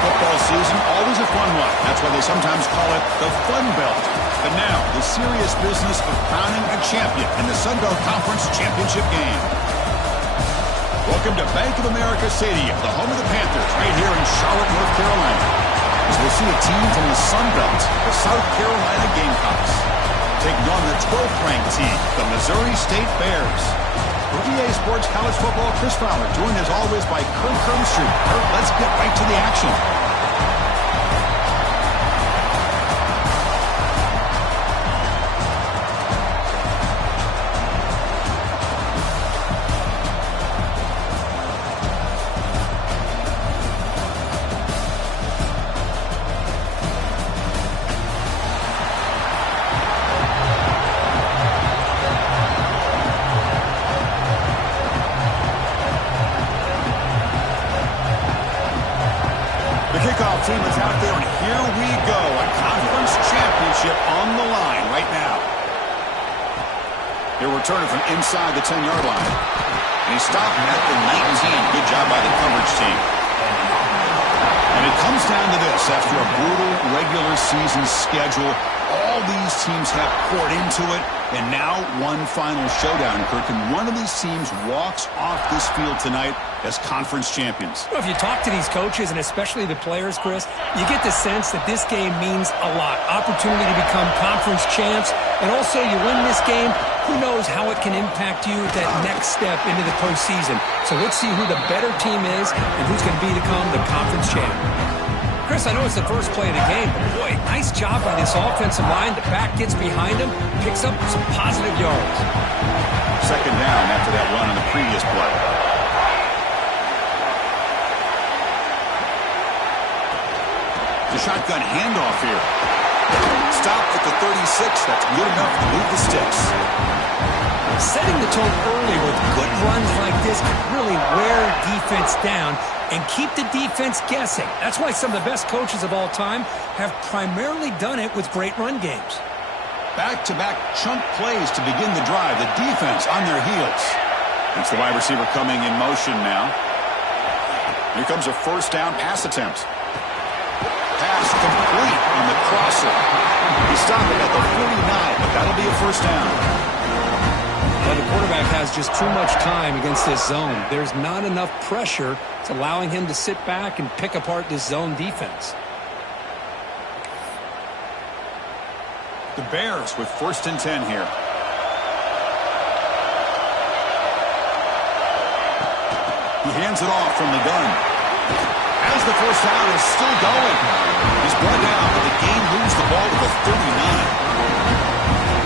football season, always a fun one. That's why they sometimes call it the Fun Belt. But now, the serious business of crowning a champion in the Sun Belt Conference Championship game. Welcome to Bank of America Stadium, the home of the Panthers, right here in Charlotte, North Carolina. As we'll see a team from the Sun Belt, the South Carolina Gamecocks, taking on the 12th-ranked team, the Missouri State Bears. For EA Sports College Football, Chris Fowler, joined as always by Kirk Herbstreit. Kirk, let's get right to the action. Kickoff team is out there, and here we go. A conference championship on the line right now. He'll return it from inside the 10-yard line. And he stopped at the 19. Good job by the coverage team. And it comes down to this. After a brutal regular season schedule, all these teams have poured into it. And now one final showdown, Kirk. And one of these teams walks off this field tonight as conference champions. Well, if you talk to these coaches, and especially the players, Chris, you get the sense that this game means a lot. Opportunity to become conference champs. And also, you win this game, who knows how it can impact you at that next step into the postseason. So let's see who the better team is and who's going to become the conference champ. Chris, I know it's the first play of the game, but boy, nice job by this offensive line. The back gets behind him, picks up some positive yards. Second down after that run on the previous play. The shotgun handoff here. Stop at the 36. That's good enough to move the sticks. Setting the tone early with good runs like this can really wear defense down and keep the defense guessing. That's why some of the best coaches of all time have primarily done it with great run games. Back-to-back chunk plays to begin the drive. The defense on their heels. It's the wide receiver coming in motion now. Here comes a first down pass attempt. Pass complete on the crosser. He stopped it at the 49, but that'll be a first down. Well, the quarterback has just too much time against this zone. There's not enough pressure. It's allowing him to sit back and pick apart this zone defense. The Bears with first and 10 here. He hands it off from the gun. As the first down is still going. He's brought down, but the game moves the ball to the 39.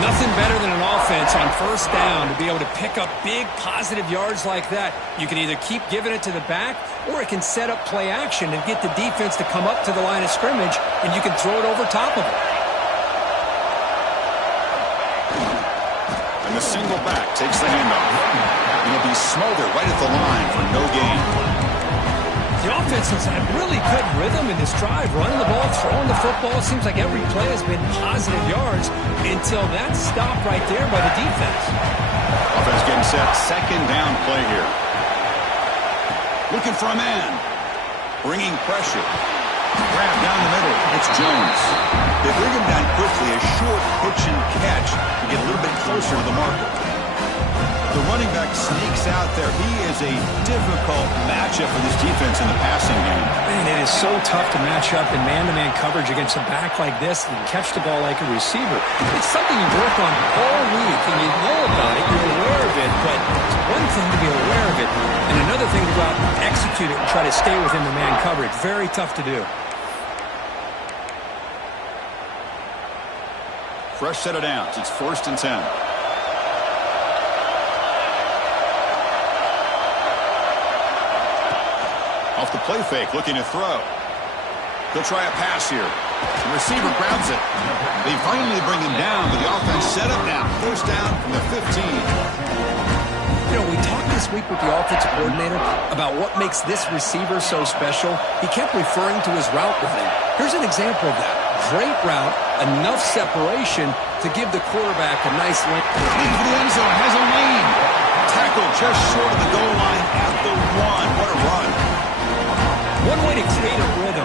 Nothing better than an offense on first down to be able to pick up big positive yards like that. You can either keep giving it to the back, or it can set up play action and get the defense to come up to the line of scrimmage, and you can throw it over top of it. And the single back takes the handoff. And he'll be smothered right at the line for no gain. The offense has had really good rhythm in this drive, running the ball, throwing the football. It seems like every play has been positive yards until that stop right there by the defense. Offense getting set. Second down play here. Looking for a man. Bringing pressure. Grab down the middle. It's Jones. They bring him down quickly. A short pitch and catch to get a little bit closer to the marker. The running back sneaks out there. He is a difficult matchup for this defense in the passing game. Man, it is so tough to match up in man-to-man coverage against a back like this and catch the ball like a receiver. It's something you work on all week, and you know about it, you're aware of it, but it's one thing to be aware of it, and another thing to go out and execute it and try to stay within the man coverage. Very tough to do. Fresh set of downs. It's first and 10. Off the play fake, looking to throw. He'll try a pass here. The receiver grabs it. They finally bring him down, but the offense set up now. First down from the 15. You know, we talked this week with the offensive coordinator about what makes this receiver so special. He kept referring to his route running. Here's an example of that. Great route, enough separation to give the quarterback a nice lane. Leading for the end zone, has a lane. Tackle just short of the goal line at the 1. What a run. One way to create a rhythm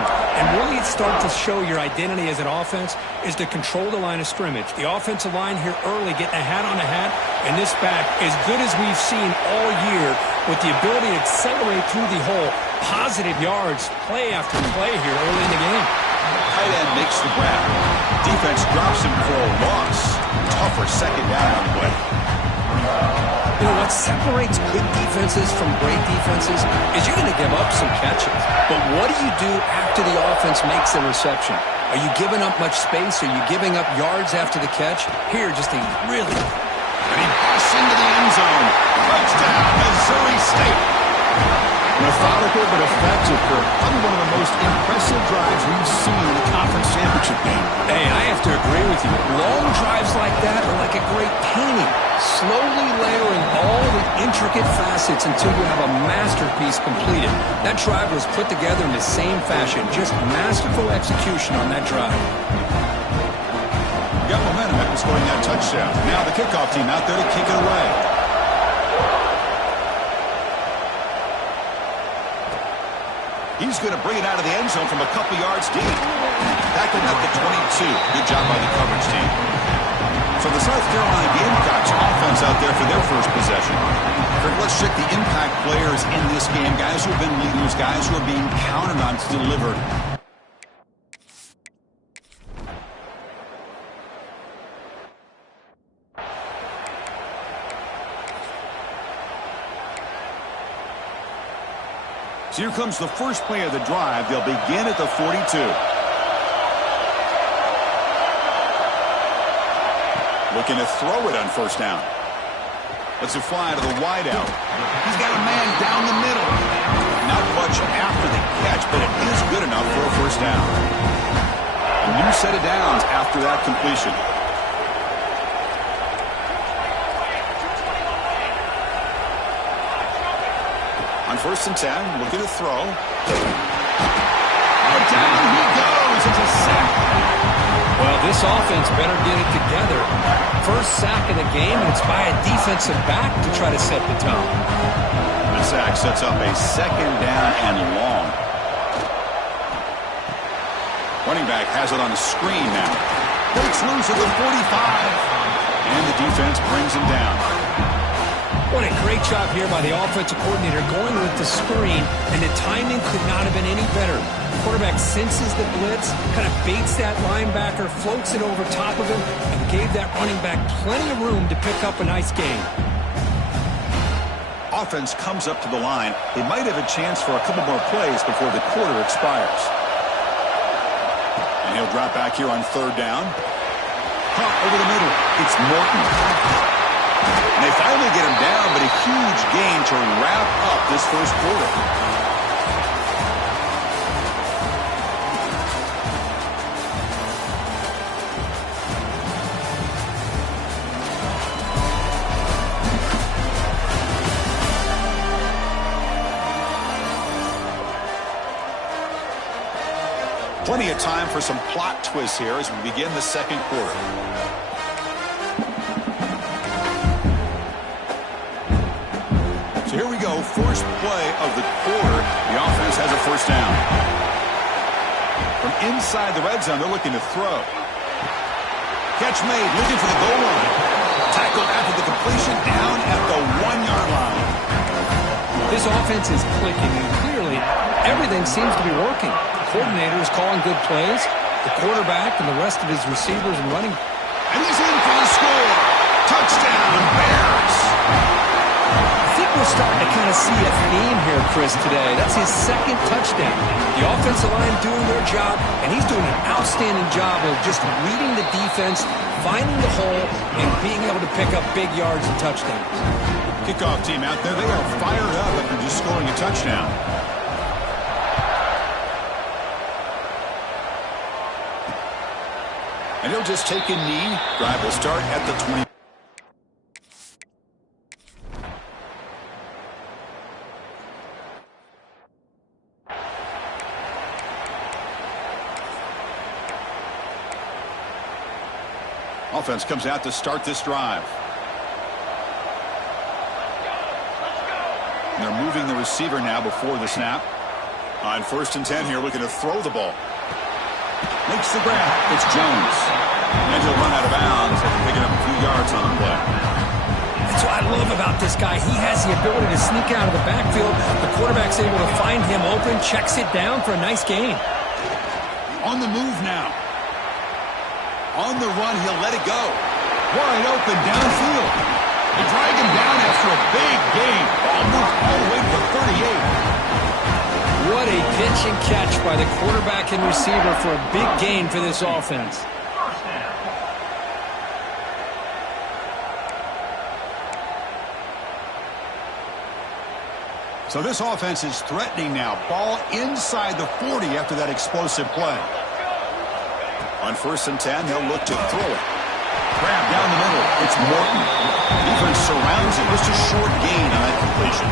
to start to show your identity as an offense is to control the line of scrimmage. The offensive line here early getting a hat on a hat, and this back, as good as we've seen all year, with the ability to accelerate through the hole, positive yards, play after play here early in the game. Tight end makes the grab. Defense drops him for a loss. Tougher second down on the way. You know, what separates good defenses from great defenses is you're going to give up some catches. But what do you do after the offense makes the reception? Are you giving up much space? Are you giving up yards after the catch? Here, just a really... And he busts into the end zone. Touchdown, Missouri State. Methodical but effective for probably one of the most impressive drives we've seen in the conference championship game. Hey, I have to agree with you. Long drives like that are like a great painting. Slowly layering all the intricate facets until you have a masterpiece completed. That drive was put together in the same fashion. Just masterful execution on that drive. Got momentum after scoring that touchdown. Now the kickoff team out there to kick it away. He's going to bring it out of the end zone from a couple yards deep. Tackling at the 22. Good job by the coverage team. So the South Carolina Gamecocks offense out there for their first possession. Let's check the impact players in this game. Guys who have been leaders, guys who are being counted on to deliver. So here comes the first play of the drive. They'll begin at the 42. Looking to throw it on first down. Lets it fly to the wideout. He's got a man down the middle. Not much after the catch, but it is good enough for a first down. A new set of downs after that completion. On 1st and 10, looking to throw. Oh, down he goes. It's a sack. Well, this offense better get it together. First sack of the game, and it's by a defensive back to try to set the tone. The sack sets up a second down and long. Running back has it on the screen now. Breaks loose at the 45. And the defense brings him down. What a great job here by the offensive coordinator going with the screen, and the timing could not have been any better. The quarterback senses the blitz, kind of baits that linebacker, floats it over top of him, and gave that running back plenty of room to pick up a nice gain. Offense comes up to the line. They might have a chance for a couple more plays before the quarter expires. And he'll drop back here on 3rd down. Pump over the middle. It's Morton. And they finally get him down, but a huge gain to wrap up this first quarter. Plenty of time for some plot twists here as we begin the second quarter. So here we go, first play of the quarter. The offense has a first down. From inside the red zone, they're looking to throw. Catch made, looking for the goal line. Tackled after the completion, down at the 1-yard line. This offense is clicking, and clearly everything seems to be working. The coordinator is calling good plays. The quarterback and the rest of his receivers and running. And he's in for the score. Touchdown, Bears. I think we're starting to kind of see a theme here, Chris, today. That's his second touchdown. The offensive line doing their job, and he's doing an outstanding job of just reading the defense, finding the hole, and being able to pick up big yards and touchdowns. Kickoff team out there, they are fired up after just scoring a touchdown. And he'll just take a knee. Drive will start at the 20. Offense comes out to start this drive. And they're moving the receiver now before the snap. On 1st and 10 here, looking to throw the ball. Makes the grab. It's Jones. And he'll run out of bounds after picking up a few yards on the play. That's what I love about this guy. He has the ability to sneak out of the backfield. The quarterback's able to find him open, checks it down for a nice gain. On the move now. On the run, he'll let it go. Wide open downfield. They drag him down after a big gain. Ball moves all the way to the 38. What a pitch and catch by the quarterback and receiver for a big gain for this offense. So this offense is threatening now. Ball inside the 40 after that explosive play. On 1st and 10, they'll look to throw it. Grab down the middle. It's Morton. Defense surrounds him. Just a short gain on that completion.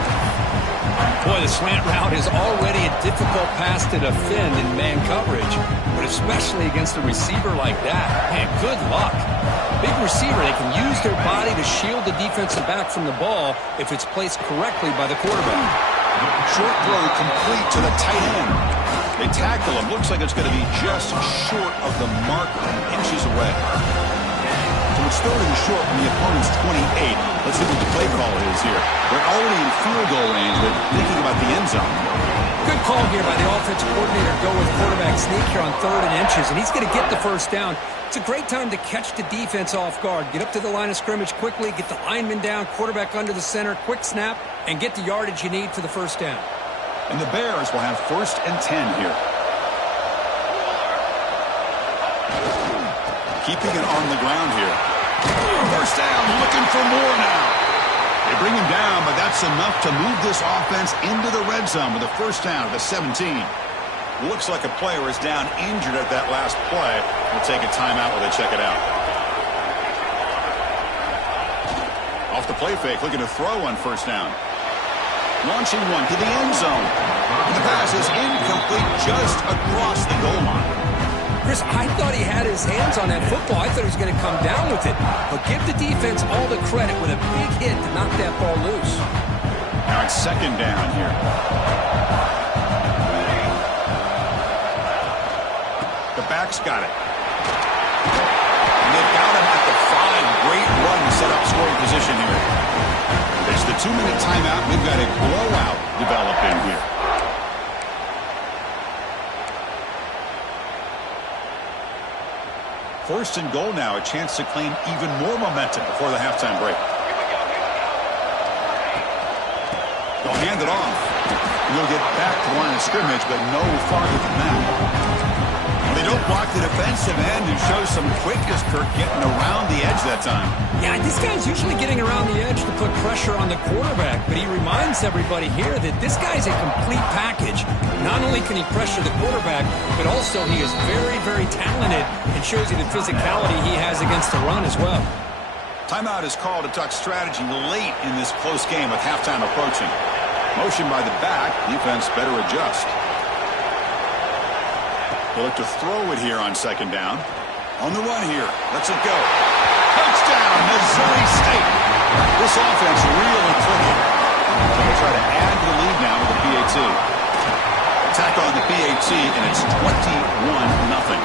Boy, the slant route is already a difficult pass to defend in man coverage, but especially against a receiver like that. Man, good luck. Big receiver, they can use their body to shield the defensive back from the ball if it's placed correctly by the quarterback. Short throw complete to the tight end. They tackle him. Looks like it's going to be just short of the marker, inches away. So it's third and short from the opponent's 28. Let's see what the play call is here. They're already in field goal range, but thinking about the end zone. Good call here by the offensive coordinator. Go with quarterback sneak here on 3rd and inches, and he's going to get the first down. It's a great time to catch the defense off guard. Get up to the line of scrimmage quickly, get the lineman down, quarterback under the center, quick snap, and get the yardage you need for the first down. And the Bears will have 1st and 10 here. Keeping it on the ground here. First down, looking for more now. They bring him down, but that's enough to move this offense into the red zone with a first down at the 17. Looks like a player is down injured at that last play. We'll take a timeout while they check it out. Off the play fake, looking to throw on 1st down. Launching one to the end zone. And the pass is incomplete just across the goal line. Chris, I thought he had his hands on that football. I thought he was going to come down with it. But give the defense all the credit with a big hit to knock that ball loose. Now it's 2nd down here. The back's got it. And they've got him at the 5. Great run to set up scoring position here. There's the 2-minute timeout. We've got a blowout developing here. First and goal now, a chance to claim even more momentum before the halftime break. They'll hand it off. He'll get back to the line of scrimmage, but no farther than that. They don't block the defensive end and show some quickness, Kirk, getting around the edge that time. Yeah, this guy's usually getting around the edge to put pressure on the quarterback, but he reminds everybody here that this guy's a complete package. Not only can he pressure the quarterback, but also he is very, very talented and shows you the physicality he has against the run as well. Timeout is called to talk strategy late in this close game with halftime approaching. Motion by the back, defense better adjust. They'll look to throw it here on 2nd down. On the run here. Lets it go. Touchdown, Missouri State. This offense really clicking. They'll try to add to the lead now with the PAT. Attack on the PAT, and it's 21-0.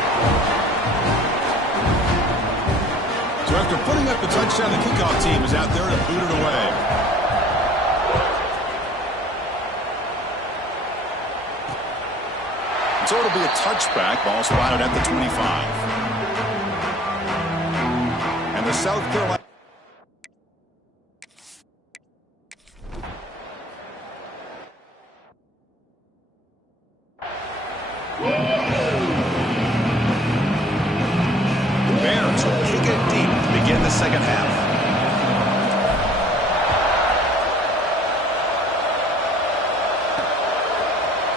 So after putting up the touchdown, the kickoff team is out there to boot it away. So it'll be a touchback. Ball spotted at the 25. And the South Carolina. The Bears will kick it deep to begin the second half.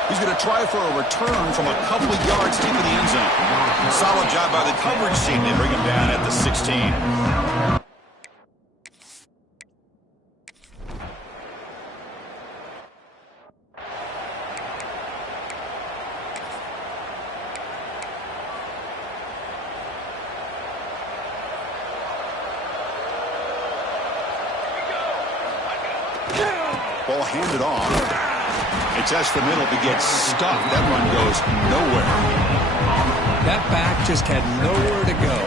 He's going to try for a return from a couple of yards deep in the end zone. Solid job by the coverage team. They bring him down at the 16. Ball handed off. It's just the middle to get stuffed. That run goes nowhere. That back just had nowhere to go.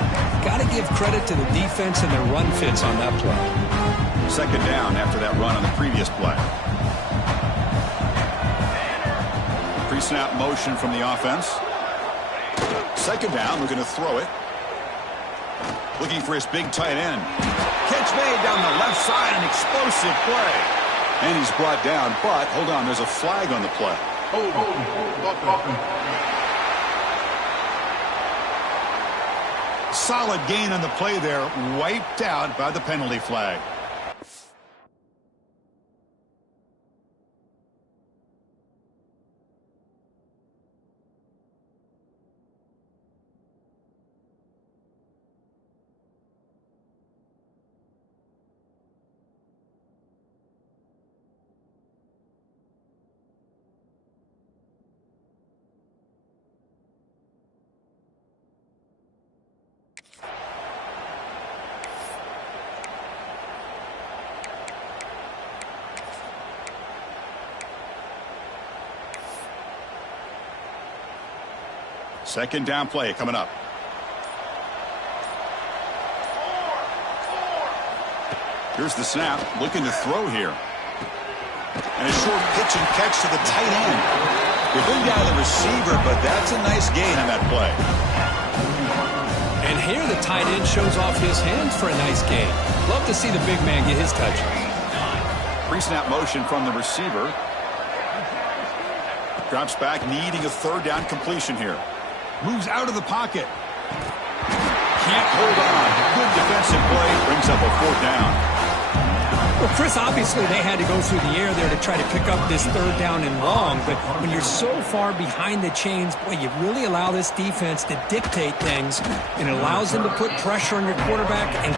Got to give credit to the defense and their run fits on that play. Second down after that run on the previous play. Pre-snap motion from the offense. Second down, looking to throw it. Looking for his big tight end. Catch made down the left side, an explosive play. And he's brought down, but hold on, there's a flag on the play. Solid gain on the play there, wiped out by the penalty flag. Second down play coming up. Here's the snap, looking to throw here. And a short pitch and catch to the tight end. They bring down the receiver, but that's a nice gain on that play. And here the tight end shows off his hands for a nice gain. Love to see the big man get his touches. Pre-snap motion from the receiver. Drops back, needing a third down completion here. Moves out of the pocket. Can't hold on. Good defensive play. Brings up a fourth down. Well, Chris, obviously they had to go through the air there to try to pick up this third down and long. But when you're so far behind the chains, boy, you really allow this defense to dictate things. And it allows them to put pressure on your quarterback and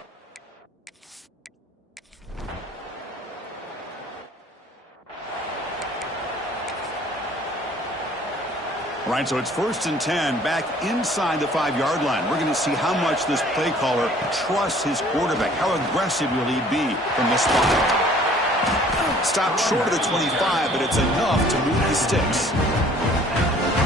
All right, so it's 1st and 10 back inside the 5-yard line. We're going to see how much this play caller trusts his quarterback. How aggressive will he be from this spot? Stopped short of the 25, but it's enough to move the sticks.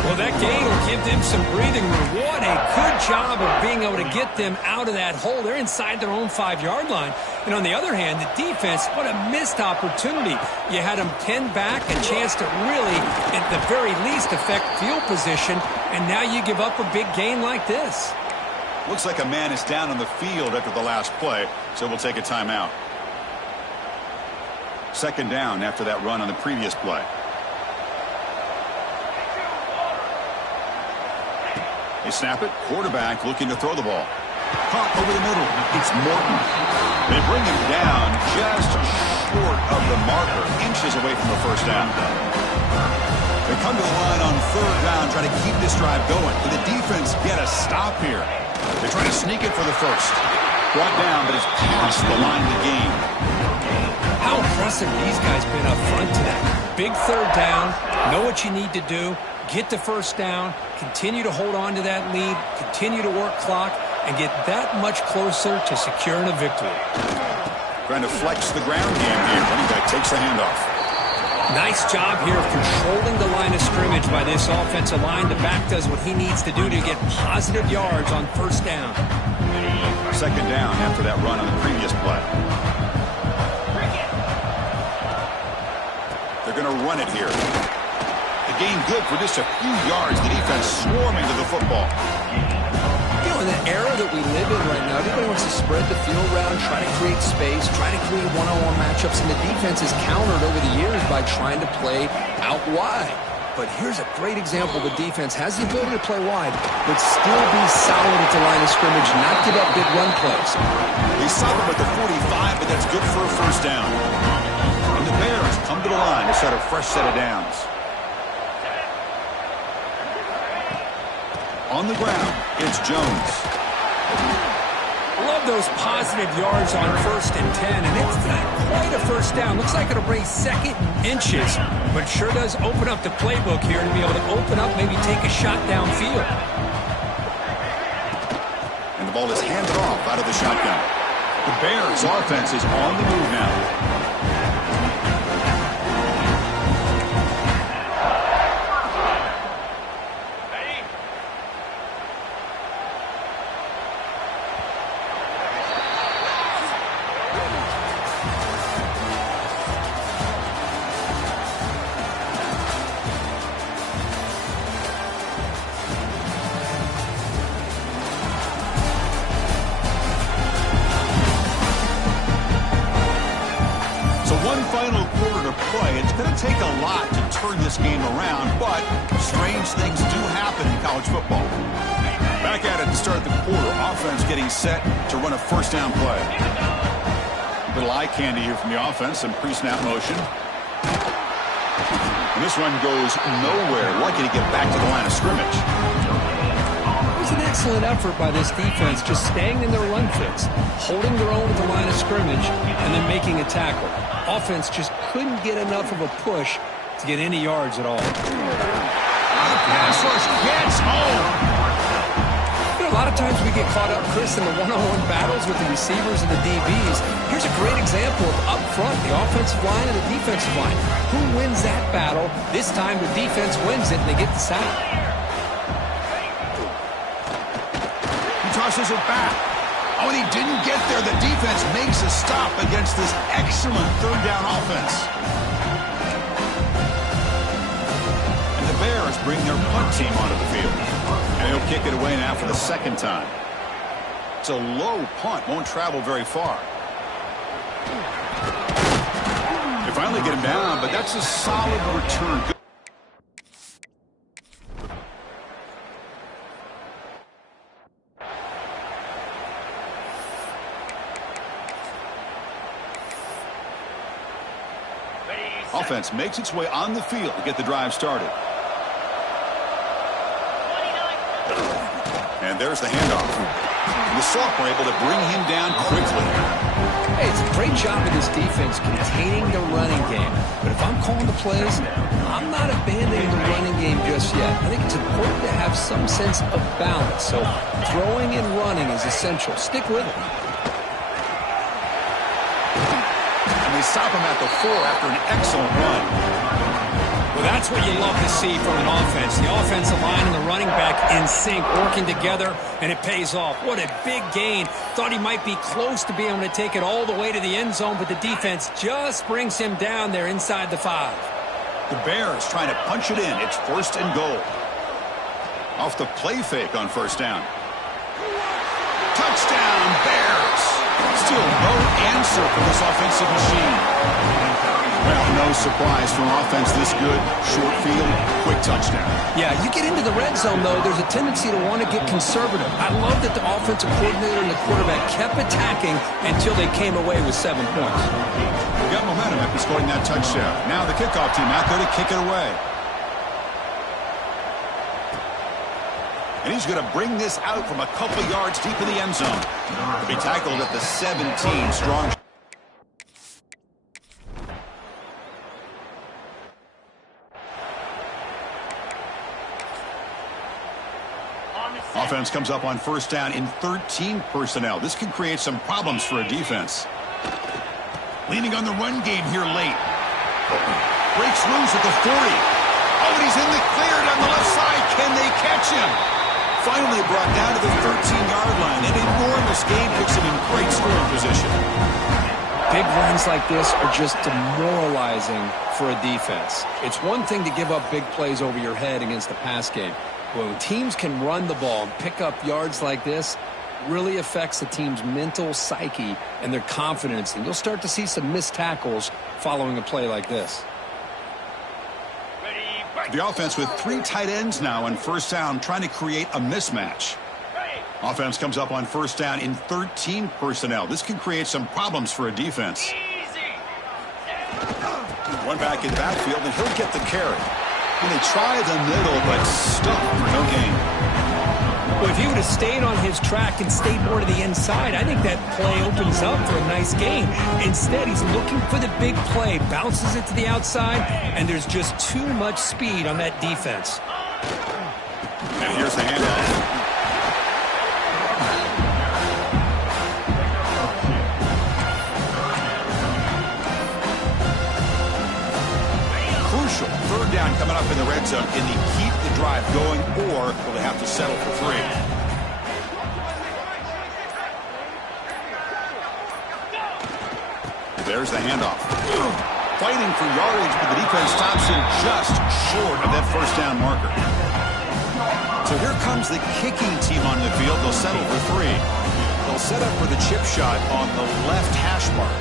well, that gain will give them some breathing room. What a good job of being able to get them out of that hole. They're inside their own 5-yard line. And on the other hand, the defense, what a missed opportunity. You had them 10 back, a chance to really, at the very least, affect field position, and now you give up a big gain like this. Looks like a man is down on the field after the last play, so we'll take a timeout. Second down after that run on the previous play. They snap it. Quarterback looking to throw the ball. Caught over the middle. It's Morton. They bring him down just short of the marker, inches away from the first down. They come to the line on third down, trying to keep this drive going. Can the defense get a stop here? They try to sneak it for the first. Brought down, but it's past the line of the game. How impressive these guys been up front today. Big third down, know what you need to do, get the first down, continue to hold on to that lead, continue to work clock, and get that much closer to securing a victory. Trying to flex the ground game here. Running back takes the handoff. Nice job here of controlling the line of scrimmage by this offensive line. The back does what he needs to do to get positive yards on first down. Second down after that run on the previous play. They're going to run it here. The gain good for just a few yards. The defense swarming to the football. In the era that we live in right now, everybody wants to spread the field around, try to create space, try to create one-on-one matchups, and the defense has countered over the years by trying to play out wide. But here's a great example. The defense has the ability to play wide, but still be solid at the line of scrimmage, not give up big run plays. They stop him at the 45, but that's good for a first down. And the Bears come to the line to set a fresh set of downs. On the ground, it's Jones. Love those positive yards on 1st and 10, and it's not quite a first down. Looks like it'll bring second and inches, but sure does open up the playbook here to be able to open up, maybe take a shot downfield. And the ball is handed off out of the shotgun. The Bears' offense is on the move now. final quarter to play. It's going to take a lot to turn this game around, but strange things do happen in college football. Back at it to start the quarter. Offense getting set to run a first down play. Little eye candy here from the offense. Some pre-snap motion. And this one goes nowhere. Lucky to get back to the line of scrimmage. It was an excellent effort by this defense, just staying in their run fits, holding their own at the line of scrimmage, and then making a tackle. Offense just couldn't get enough of a push to get any yards at all. The pass rush gets home. You know, a lot of times we get caught up, Chris, in the one-on-one battles with the receivers and the DBs. Here's a great example of up front, the offensive line and the defensive line. Who wins that battle? This time the defense wins it, and they get the sack. He tosses it back. Oh, and he didn't get there. The defense makes a stop against this excellent third down offense. And the Bears bring their punt team onto the field. And he'll kick it away now for the second time. It's a low punt, won't travel very far. They finally get him down, but that's a solid return. Offense makes its way on the field to get the drive started. And there's the handoff. And the Salk were able to bring him down quickly. Hey, it's a great job of this defense containing the running game. But if I'm calling the plays, I'm not abandoning the running game just yet. I think it's important to have some sense of balance. So throwing and running is essential. Stick with it. And they stop him at the 4 after an excellent run. Well, that's what you love to see from an offense. The offensive line and the running back in sync, working together, and it pays off. What a big gain. Thought he might be close to being able to take it all the way to the end zone, but the defense just brings him down there inside the 5. The Bears trying to punch it in. It's first and goal. Off the play fake on first down. Touchdown, Bears. Still no answer for this offensive machine. Well, no surprise for an offense this good. Short field, quick touchdown. Yeah, you get into the red zone, though, there's a tendency to want to get conservative. I love that the offensive coordinator and the quarterback kept attacking until they came away with 7 points. We got momentum after scoring that touchdown. Now the kickoff team out there to kick it away. And he's going to bring this out from a couple yards deep in the end zone. To be tackled at the 17, strong. Offense comes up on first down in 13 personnel. This can create some problems for a defense. Leaning on the run game here late. Breaks loose at the 40. Oh, and he's in the clear down the left side. Can they catch him? Finally brought down to the 13-yard line. An enormous gain puts him in great scoring position. Big runs like this are just demoralizing for a defense. It's one thing to give up big plays over your head against the pass game. When teams can run the ball and pick up yards like this, really affects the team's mental psyche and their confidence. And you'll start to see some missed tackles following a play like this. The offense with 3 tight ends now on first down, trying to create a mismatch. Offense comes up on first down in 13 personnel. This can create some problems for a defense. One back in the backfield, and he'll get the carry. And they try the middle, but stuck for no gain. Well, if he would have stayed on his track and stayed more to the inside, I think that play opens up for a nice gain. Instead, he's looking for the big play, bounces it to the outside, and there's just too much speed on that defense. And here's the handoff. Third down coming up in the red zone. Can they keep the drive going, or will they have to settle for 3? There's the handoff. Fighting for yardage, but the defense stops him just short of that first down marker. So here comes the kicking team on the field. They'll settle for 3. They'll set up for the chip shot on the left hash mark.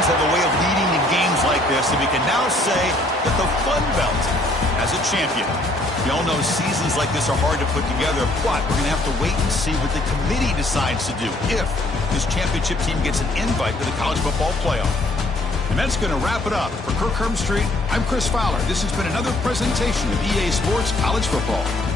seasons have a way of leading to games like this, and we can now say that the Fun Belt has a champion. We all know seasons like this are hard to put together, but we're going to have to wait and see what the committee decides to do if this championship team gets an invite to the college football playoff. And that's going to wrap it up. For Kirk Herbstreit, I'm Chris Fowler. This has been another presentation of EA Sports College Football.